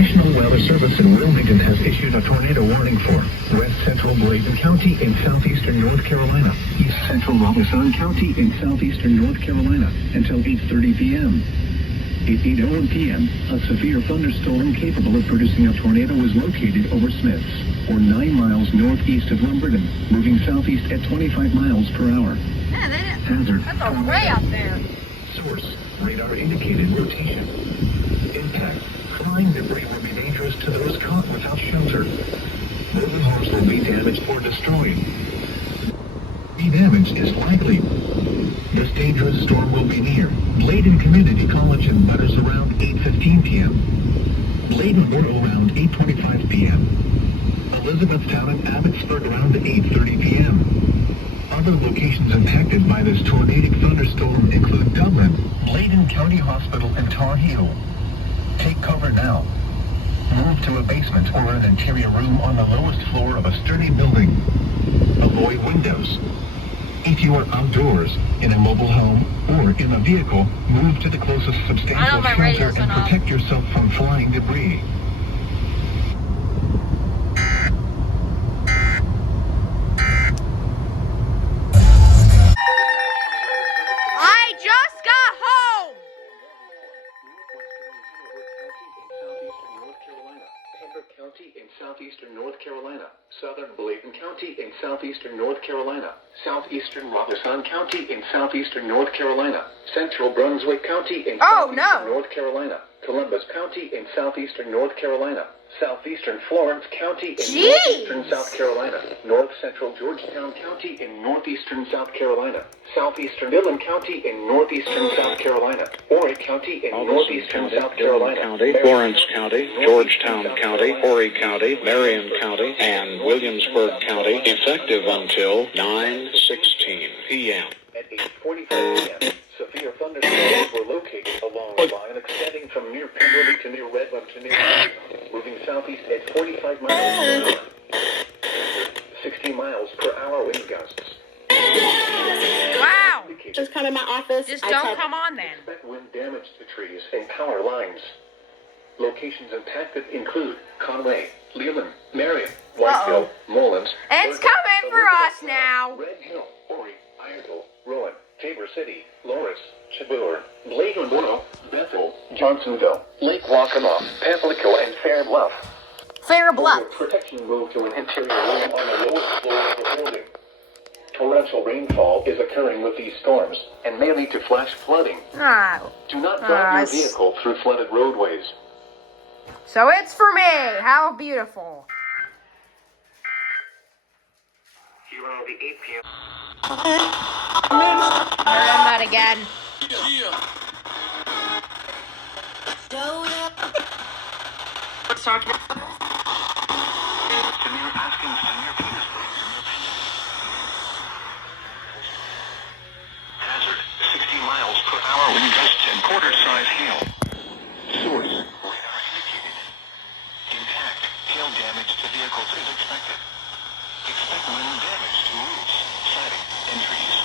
National Weather Service in Wilmington has issued a tornado warning for west central Bladen County in southeastern North Carolina, east central Robeson County in southeastern North Carolina until 8:30 p.m. At 8:01 p.m., a severe thunderstorm capable of producing a tornado was located over Smiths, or 9 miles northeast of Lumberton, moving southeast at 25 miles per hour. Yeah, Hazard. that's way out there. Source, radar indicated rotation. Impact, flying debris will be dangerous to those caught without shelter. Mobile homes will be damaged or destroyed. The damage is likely. This dangerous storm will be near Bladen Community College in Butters around 8:15 p.m. Bladenboro around 8:25 p.m. Elizabethtown and Abbotsford around 8:30 p.m. Other locations impacted by this tornadic thunderstorm include Dublin, Bladen County Hospital, and Tar Heel. Take cover now. Move to a basement or an interior room on the lowest floor of a sturdy building. Avoid windows. If you are outdoors, in a mobile home, or in a vehicle, move to the closest substantial shelter and protect yourself from flying debris. I just got home! Pembroke County in southeastern North Carolina, southern Bladen County in southeastern North Carolina, southeastern Robeson County in southeastern North Carolina, central Brunswick County in southeastern North Carolina, Columbus County in southeastern North Carolina, southeastern Florence County in northeastern South Carolina, north central Georgetown County in northeastern South Carolina, southeastern Dillon County in northeastern South Carolina, Horry County in northeastern South Carolina, County, Lawrence County, Georgetown County, Horry County, Marion County, and Williamsburg County, effective until 9:16 p.m. At 8:45 p.m., severe thunderstorms were located along a line extending from near Pemberley to near Redmond to near moving southeast at 45 miles per hour. 60 miles per hour wind gusts. Wow! Just come in my office. Just don't come on then. Expect wind damage to trees and power lines. Locations impacted include Conway, Leland, Marion, Whitehill, Mullins. It's coming for us now. Red Hill, Horry, Ironville, Rowan, Tabor City, Loris, Chabur, Bladenboro, Bethel, Johnsonville, Lake Waccamaw, Pamplico, and Fair Bluff. Fair Bluff. Protection moved to an interior room on the lowest floor of the building. Torrential rainfall is occurring with these storms and may lead to flash flooding. Do not drive your vehicle through flooded roadways. So it's for me. How beautiful. Here are the 8 p.m. Never done that again. Let's talk about Hazard, 60 miles per hour wind gusts and quarter-size hail. Source, radar indicated. Impact, hail damage to vehicles is expected. Expect wind damage to roofs, siding, and trees.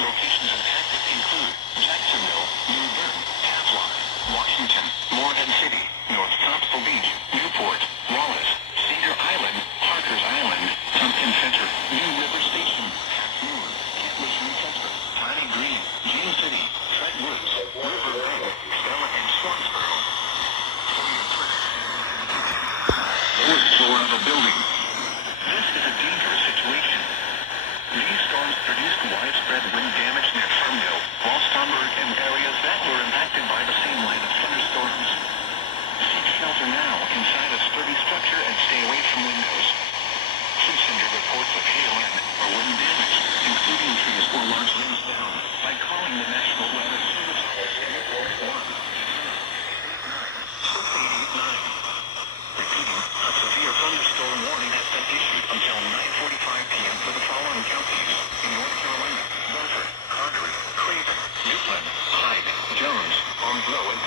Locations impacted include Jacksonville, New Bern, Havelock, Washington, Morehead City, North Topsail Beach, Newport, Wallace, Cedar Island, Parker's Island, Pumpkin Center, New River Station, Half Moon, Campus Winchester, Piney Green, James City, Fred Woods, River Bend, Stella, and Swansboro. Lowest floor of a building. This is a dangerous situation. These storms produced widespread wind damage near Ferndale, Walstomberg, and areas that were impacted by the same line of thunderstorms. Seek shelter now inside a sturdy structure and stay away from windows. Please send your reports of hail or wind damage, including trees or large limbs down, by calling the National Weather Service at 689. Repeating, a severe thunderstorm warning has been issued until 9:45 p.m. for the following counties in North Carolina: Beaufort, Carteret, Craven, Newland, Hyde, Jones, Onslow, and